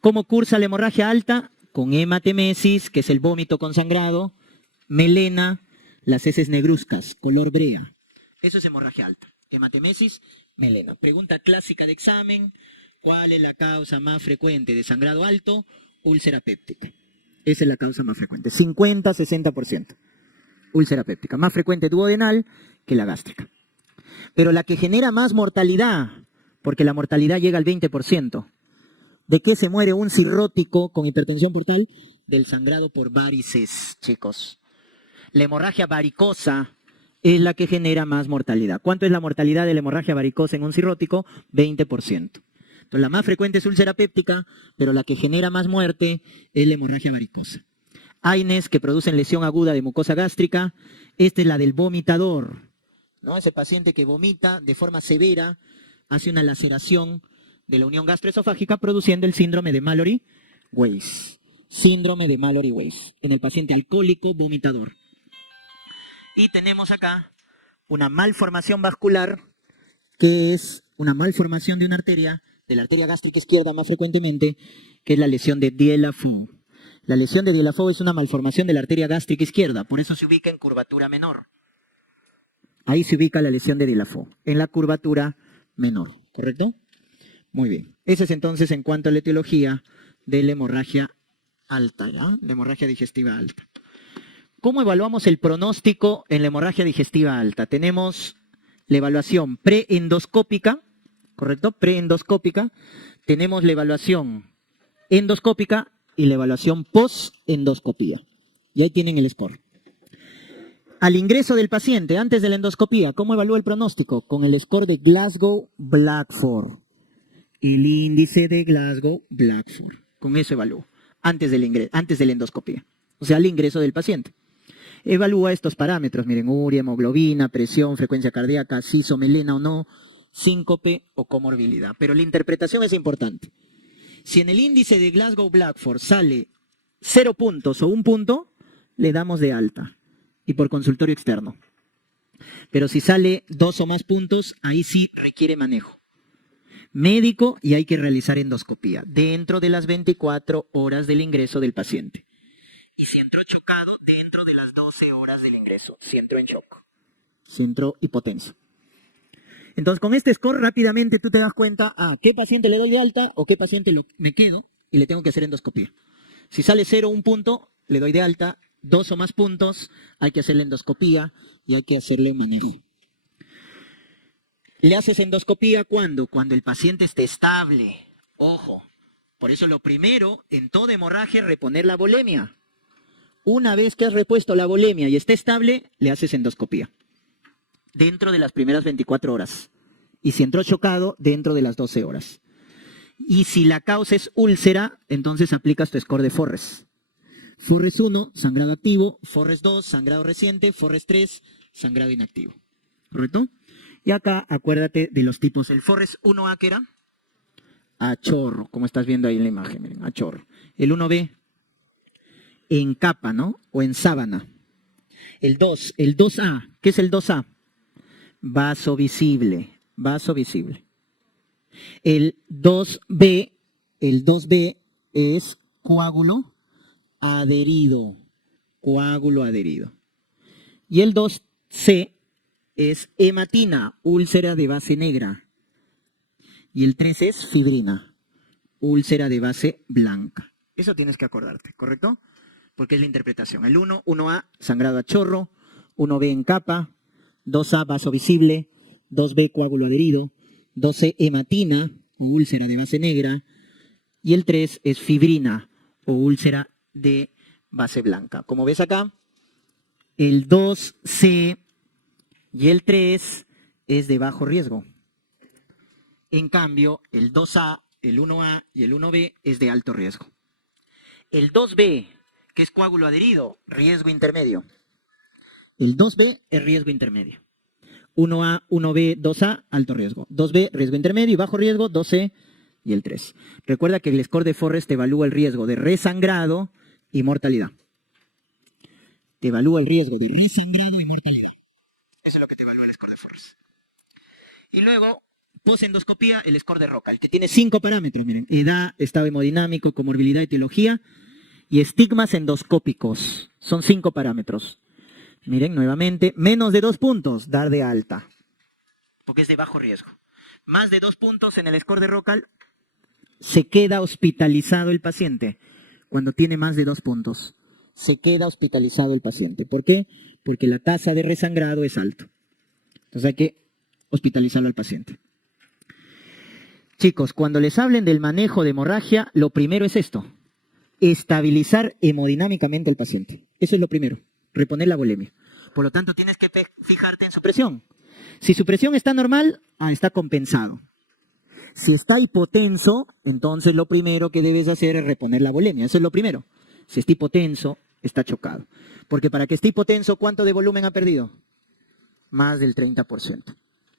¿Cómo cursa la hemorragia alta? Con hematemesis, que es el vómito con sangrado, melena, las heces negruzcas, color brea. Eso es hemorragia alta. Hematemesis, melena. Pregunta clásica de examen. ¿Cuál es la causa más frecuente de sangrado alto? Úlcera péptica. Esa es la causa más frecuente. 50-60%. Úlcera péptica. Más frecuente duodenal que la gástrica. Pero la que genera más mortalidad, porque la mortalidad llega al 20%. ¿De qué se muere un cirrótico con hipertensión portal? Del sangrado por varices, chicos. La hemorragia varicosa es la que genera más mortalidad. ¿Cuánto es la mortalidad de la hemorragia varicosa en un cirrótico? 20%. Entonces, la más frecuente es úlcera péptica, pero la que genera más muerte es la hemorragia varicosa. AINES que producen lesión aguda de mucosa gástrica. Esta es la del vomitador, ¿no? Ese paciente que vomita de forma severa, hace una laceración de la unión gastroesofágica produciendo el síndrome de Mallory-Weiss. Síndrome de Mallory-Weiss en el paciente alcohólico vomitador. Y tenemos acá una malformación vascular, que es una malformación de una arteria, de la arteria gástrica izquierda más frecuentemente, que es la lesión de Dieulafoux. La lesión de Dieulafoux es una malformación de la arteria gástrica izquierda, por eso se ubica en curvatura menor. Ahí se ubica la lesión de Dieulafoux, en la curvatura menor, ¿correcto? Muy bien. Ese es entonces en cuanto a la etiología de la hemorragia alta, ¿ya? La hemorragia digestiva alta. ¿Cómo evaluamos el pronóstico en la hemorragia digestiva alta? Tenemos la evaluación preendoscópica, ¿correcto? Preendoscópica. Tenemos la evaluación endoscópica y la evaluación postendoscopía. Y ahí tienen el score. Al ingreso del paciente, antes de la endoscopía, ¿cómo evalúa el pronóstico? Con el score de Glasgow-Blackford. El índice de Glasgow-Blackford. Con eso evalúo. Antes de la endoscopía. O sea, al ingreso del paciente. Evalúa estos parámetros, miren, urea, hemoglobina, presión, frecuencia cardíaca, siso, melena o no, síncope o comorbilidad. Pero la interpretación es importante. Si en el índice de Glasgow-Blackford sale 0 puntos o 1 punto, le damos de alta y por consultorio externo. Pero si sale 2 o más puntos, ahí sí requiere manejo médico y hay que realizar endoscopía dentro de las 24 horas del ingreso del paciente. Y si entró chocado, dentro de las 12 horas del ingreso, si entró en shock, si entró hipotenso. Entonces, con este score rápidamente tú te das cuenta a qué paciente le doy de alta o qué paciente me quedo y le tengo que hacer endoscopía. Si sale 0 o 1 punto, le doy de alta, 2 o más puntos, hay que hacerle endoscopía y hay que hacerle manejo. ¿Le haces endoscopía cuándo? Cuando el paciente esté estable. Ojo, por eso lo primero en toda hemorragia es reponer la volemia. Una vez que has repuesto la volemia y esté estable, le haces endoscopía. Dentro de las primeras 24 horas. Y si entró chocado, dentro de las 12 horas. Y si la causa es úlcera, entonces aplicas tu score de Forres. Forres 1, sangrado activo. Forres 2, sangrado reciente. Forres 3, sangrado inactivo. ¿Correcto? Y acá acuérdate de los tipos. El Forres 1A que era a chorro, como estás viendo ahí en la imagen, miren, a chorro. El 1B en capa, ¿no? O en sábana. El 2A, ¿qué es el 2A? Vaso visible, vaso visible. El 2B es coágulo adherido, coágulo adherido. Y el 2C es hematina, úlcera de base negra. Y el 3 es fibrina, úlcera de base blanca. Eso tienes que acordarte, ¿correcto? Porque es la interpretación. El 1A, sangrado a chorro, 1B en capa, 2A, vaso visible, 2B, coágulo adherido, 2C, hematina o úlcera de base negra, y el 3 es fibrina o úlcera de base blanca. Como ves acá, el 2C y el 3 es de bajo riesgo. En cambio, el 2A, el 1A y el 1B es de alto riesgo. El 2B, que es coágulo adherido, riesgo intermedio. El 2B es riesgo intermedio. 1A, 1B, 2A, alto riesgo. 2B, riesgo intermedio y bajo riesgo, 2C y el 3. Recuerda que el score de Forres te evalúa el riesgo de resangrado y mortalidad. Te evalúa el riesgo de resangrado y mortalidad. Eso es lo que te evalúa el score de Forres. Y luego Posendoscopía, el score de Roca, que tiene 5 parámetros, miren, edad, estado hemodinámico, comorbilidad, etiología y estigmas endoscópicos. Son 5 parámetros. Miren, nuevamente, menos de 2 puntos, dar de alta, porque es de bajo riesgo. Más de 2 puntos en el score de Roca, se queda hospitalizado el paciente. Cuando tiene más de 2 puntos, se queda hospitalizado el paciente. ¿Por qué? Porque la tasa de resangrado es alto. Entonces hay que hospitalizarlo al paciente. Chicos, cuando les hablen del manejo de hemorragia, lo primero es esto: estabilizar hemodinámicamente al paciente. Eso es lo primero, reponer la volemia. Por lo tanto, tienes que fijarte en su presión. Si su presión está normal, está compensado. Si está hipotenso, entonces lo primero que debes hacer es reponer la volemia. Eso es lo primero. Si está hipotenso, está chocado. Porque para que esté hipotenso, ¿cuánto de volumen ha perdido? Más del 30%.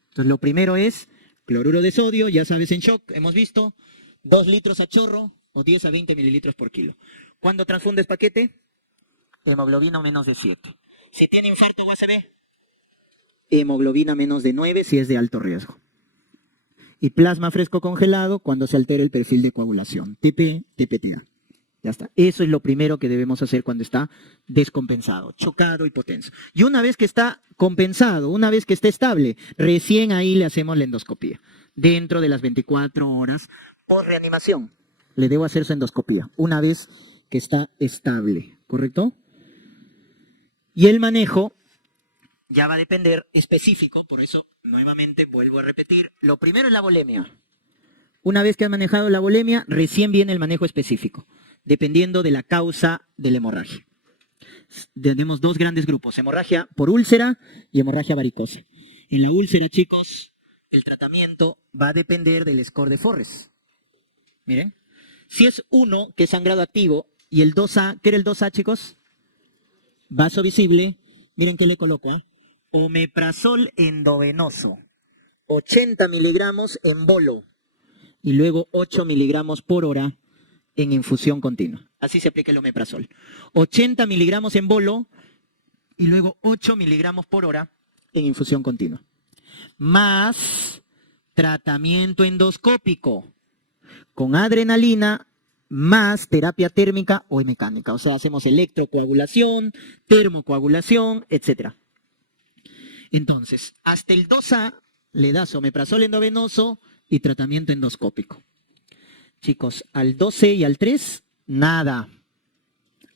Entonces lo primero es cloruro de sodio, ya sabes, en shock, hemos visto, 2 litros a chorro o 10 a 20 mililitros por kilo. ¿Cuándo transfundes paquete? Hemoglobina menos de 7. Si tiene infarto o ACV, hemoglobina menos de 9 si es de alto riesgo. Y plasma fresco congelado cuando se altera el perfil de coagulación. TP, TPTA. Ya está. Eso es lo primero que debemos hacer cuando está descompensado, chocado, hipotenso. Y una vez que está compensado, una vez que esté estable, recién ahí le hacemos la endoscopía. Dentro de las 24 horas por reanimación, le debo hacer su endoscopía. Una vez que está estable, ¿correcto? Y el manejo ya va a depender específico, por eso nuevamente vuelvo a repetir. Lo primero es la volemia. Una vez que has manejado la volemia, recién viene el manejo específico, dependiendo de la causa de la hemorragia. Tenemos 2 grandes grupos: hemorragia por úlcera y hemorragia varicosa. En la úlcera, chicos, el tratamiento va a depender del score de Forres. Miren, si es 1, que es sangrado activo, y el 2A, ¿qué era el 2A, chicos? Vaso visible. Miren qué le coloco, omeprazol endovenoso, 80 miligramos en bolo, y luego 8 miligramos por hora en infusión continua. Así se aplica el omeprazol. 80 miligramos en bolo y luego 8 miligramos por hora en infusión continua. Más tratamiento endoscópico con adrenalina más terapia térmica o mecánica. O sea, hacemos electrocoagulación, termocoagulación, etc. Entonces, hasta el 2A le das omeprazol endovenoso y tratamiento endoscópico. Chicos, al 2C y al 3, nada.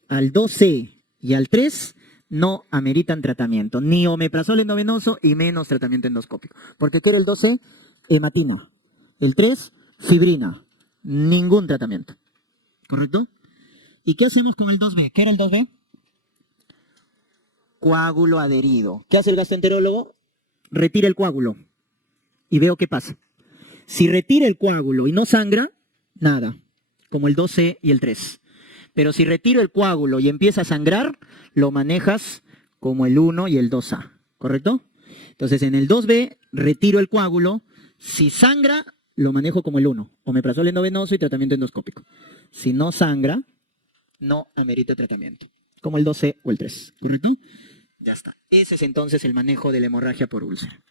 Al 2C y al 3 no ameritan tratamiento. Ni omeprazol endovenoso y menos tratamiento endoscópico. Porque ¿qué era el 2C? Hematina. El 3, fibrina. Ningún tratamiento. ¿Correcto? ¿Y qué hacemos con el 2B? ¿Qué era el 2B? Coágulo adherido. ¿Qué hace el gastroenterólogo? Retira el coágulo y veo qué pasa. Si retira el coágulo y no sangra, nada, como el 2C y el 3. Pero si retiro el coágulo y empieza a sangrar, lo manejas como el 1 y el 2A, ¿correcto? Entonces en el 2B retiro el coágulo, si sangra, lo manejo como el 1, omeprazol endovenoso y tratamiento endoscópico. Si no sangra, no amerita tratamiento, como el 2C o el 3, ¿correcto? Ya está. Ese es entonces el manejo de la hemorragia por úlcera.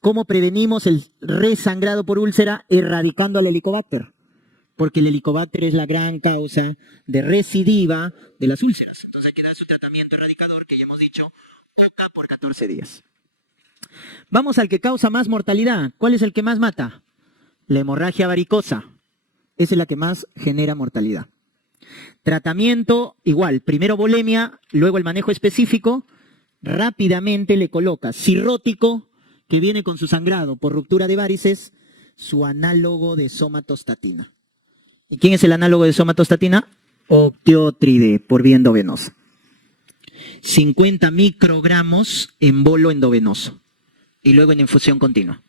¿Cómo prevenimos el resangrado por úlcera? Erradicando al Helicobacter, porque el Helicobacter es la gran causa de recidiva de las úlceras. Entonces hay que dar su tratamiento erradicador, que ya hemos dicho, UCA por 14 días. Vamos al que causa más mortalidad. ¿Cuál es el que más mata? La hemorragia varicosa. Esa es la que más genera mortalidad. Tratamiento igual, primero volemia, luego el manejo específico. Rápidamente le coloca cirrótico, que viene con su sangrado por ruptura de varices, su análogo de somatostatina. ¿Y quién es el análogo de somatostatina? Opteótride, por vía endovenosa. 50 microgramos en bolo endovenoso y luego en infusión continua.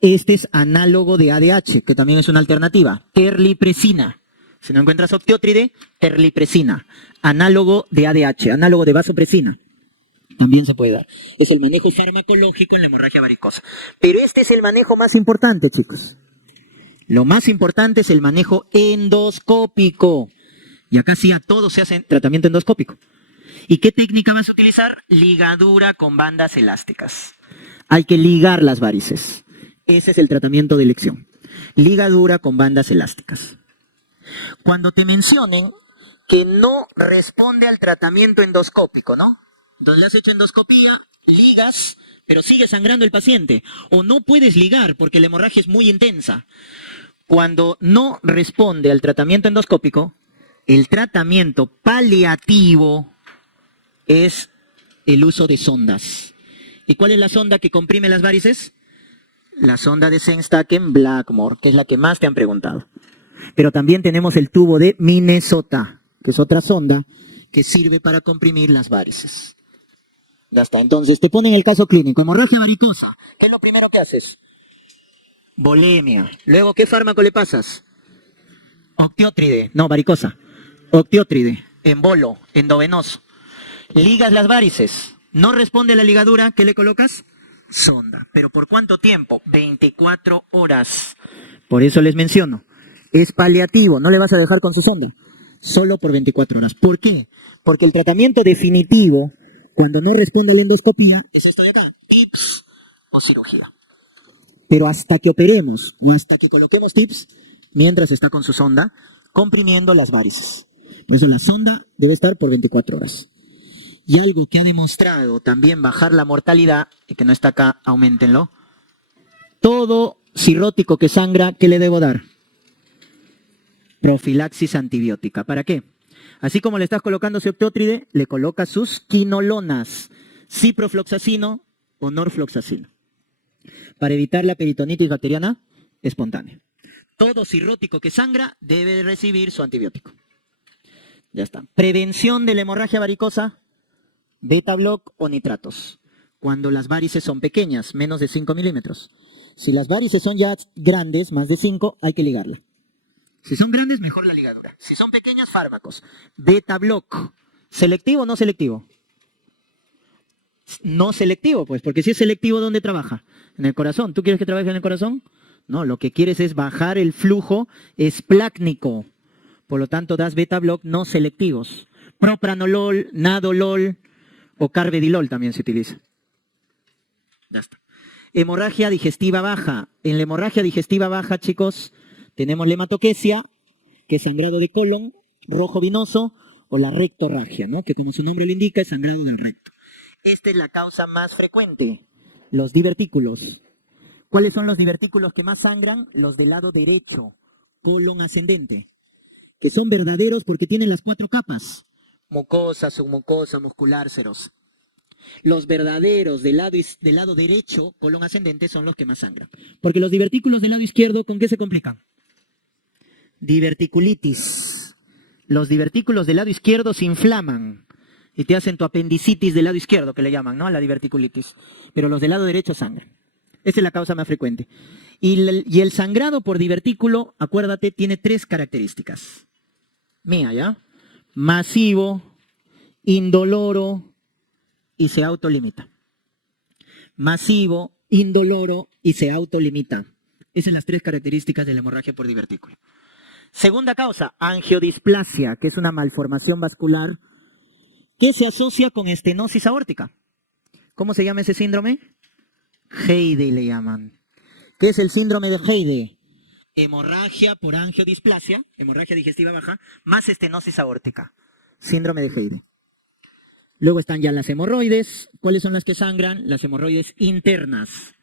Este es análogo de ADH, que también es una alternativa, terlipresina. Si no encuentras opteótride, terlipresina, análogo de ADH, análogo de vasopresina. También se puede dar. Es el manejo farmacológico en la hemorragia varicosa. Pero este es el manejo más importante, chicos. Lo más importante es el manejo endoscópico. Y acá sí a todos se hace tratamiento endoscópico. ¿Y qué técnica vas a utilizar? Ligadura con bandas elásticas. hay que ligar las varices. Ese es el tratamiento de elección. Ligadura con bandas elásticas. Cuando te mencionen que no responde al tratamiento endoscópico, ¿no? Entonces le has hecho endoscopía, ligas, pero sigue sangrando el paciente. O no puedes ligar porque la hemorragia es muy intensa. Cuando no responde al tratamiento endoscópico, el tratamiento paliativo es el uso de sondas. ¿Y cuál es la sonda que comprime las varices? La sonda de Sengstaken-Blackmore, que es la que más te han preguntado. Pero también tenemos el tubo de Minnesota, que es otra sonda que sirve para comprimir las varices. Ya está. Entonces te ponen el caso clínico, hemorragia varicosa. ¿Qué es lo primero que haces? Volemia. Luego, ¿qué fármaco le pasas? Octiótride. No, varicosa. Octiótride. Embolo. Endovenoso. Ligas las varices. No responde a la ligadura. ¿Qué le colocas? Sonda. ¿Pero por cuánto tiempo? 24 horas. Por eso les menciono. Es paliativo. No le vas a dejar con su sonda. Solo por 24 horas. ¿Por qué? Porque el tratamiento definitivo, cuando no responde a la endoscopía, es esto de acá. TIPS o cirugía. Pero hasta que operemos o hasta que coloquemos TIPS, mientras está con su sonda, comprimiendo las varices. Por eso la sonda debe estar por 24 horas. Y algo que ha demostrado también bajar la mortalidad, y que no está acá, aumentenlo. Todo cirrótico que sangra, ¿qué le debo dar? Profilaxis antibiótica. ¿Para qué? Así como le estás colocando su octiótride, le colocas sus quinolonas, ciprofloxacino o norfloxacino, para evitar la peritonitis bacteriana espontánea. Todo cirrótico que sangra debe recibir su antibiótico. Ya está. Prevención de la hemorragia varicosa, beta-block o nitratos. Cuando las varices son pequeñas, menos de 5 milímetros. Si las varices son ya grandes, más de 5, hay que ligarla. Si son grandes, mejor la ligadura. Si son pequeños, fármacos. Beta-block. ¿Selectivo o no selectivo? No selectivo, pues, porque si es selectivo, ¿dónde trabaja? En el corazón. ¿Tú quieres que trabaje en el corazón? No, lo que quieres es bajar el flujo esplácnico. Por lo tanto, das beta-block no selectivos. Propranolol, nadolol o carvedilol también se utiliza. Ya está. Hemorragia digestiva baja. En la hemorragia digestiva baja, chicos, tenemos la hematoquesia, que es sangrado de colon, rojo vinoso, o la rectorragia, ¿no? Que como su nombre lo indica, es sangrado del recto. Esta es la causa más frecuente, los divertículos. ¿Cuáles son los divertículos que más sangran? Los del lado derecho, colon ascendente, que son verdaderos porque tienen las 4 capas, mucosa, submucosa, muscular, serosa. Los verdaderos del lado derecho, colon ascendente, son los que más sangran. Porque los divertículos del lado izquierdo, ¿con qué se complican? Diverticulitis. Los divertículos del lado izquierdo se inflaman y te hacen tu apendicitis del lado izquierdo, que le llaman, ¿no? A la diverticulitis. Pero los del lado derecho sangran. Esa es la causa más frecuente. Y el sangrado por divertículo, acuérdate, tiene 3 características. Mía, ¿ya? Masivo, indoloro y se autolimita. Masivo, indoloro y se autolimita. Esas son las 3 características de la hemorragia por divertículo. Segunda causa, angiodisplasia, que es una malformación vascular que se asocia con estenosis aórtica. ¿Cómo se llama ese síndrome? Heide le llaman. ¿Qué es el síndrome de Heide? Hemorragia por angiodisplasia, hemorragia digestiva baja, más estenosis aórtica. Síndrome de Heide. Luego están ya las hemorroides. ¿Cuáles son las que sangran? Las hemorroides internas.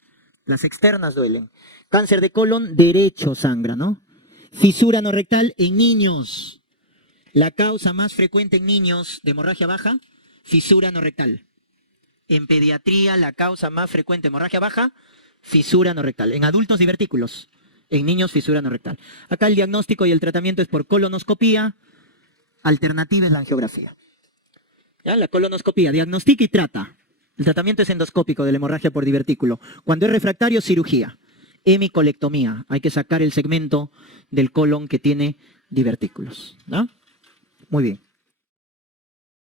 Las externas duelen. Cáncer de colon derecho sangra, ¿no? Fisura anorrectal en niños. La causa más frecuente en niños de hemorragia baja, fisura anorrectal. En pediatría, la causa más frecuente de hemorragia baja, fisura anorrectal. En adultos, divertículos. En niños, fisura anorrectal. Acá el diagnóstico y el tratamiento es por colonoscopía. Alternativa es la angiografía. ¿Ya? La colonoscopía, diagnostica y trata. El tratamiento es endoscópico de la hemorragia por divertículo. Cuando es refractario, cirugía. Hemicolectomía. Hay que sacar el segmento del colon que tiene divertículos, ¿no? Muy bien.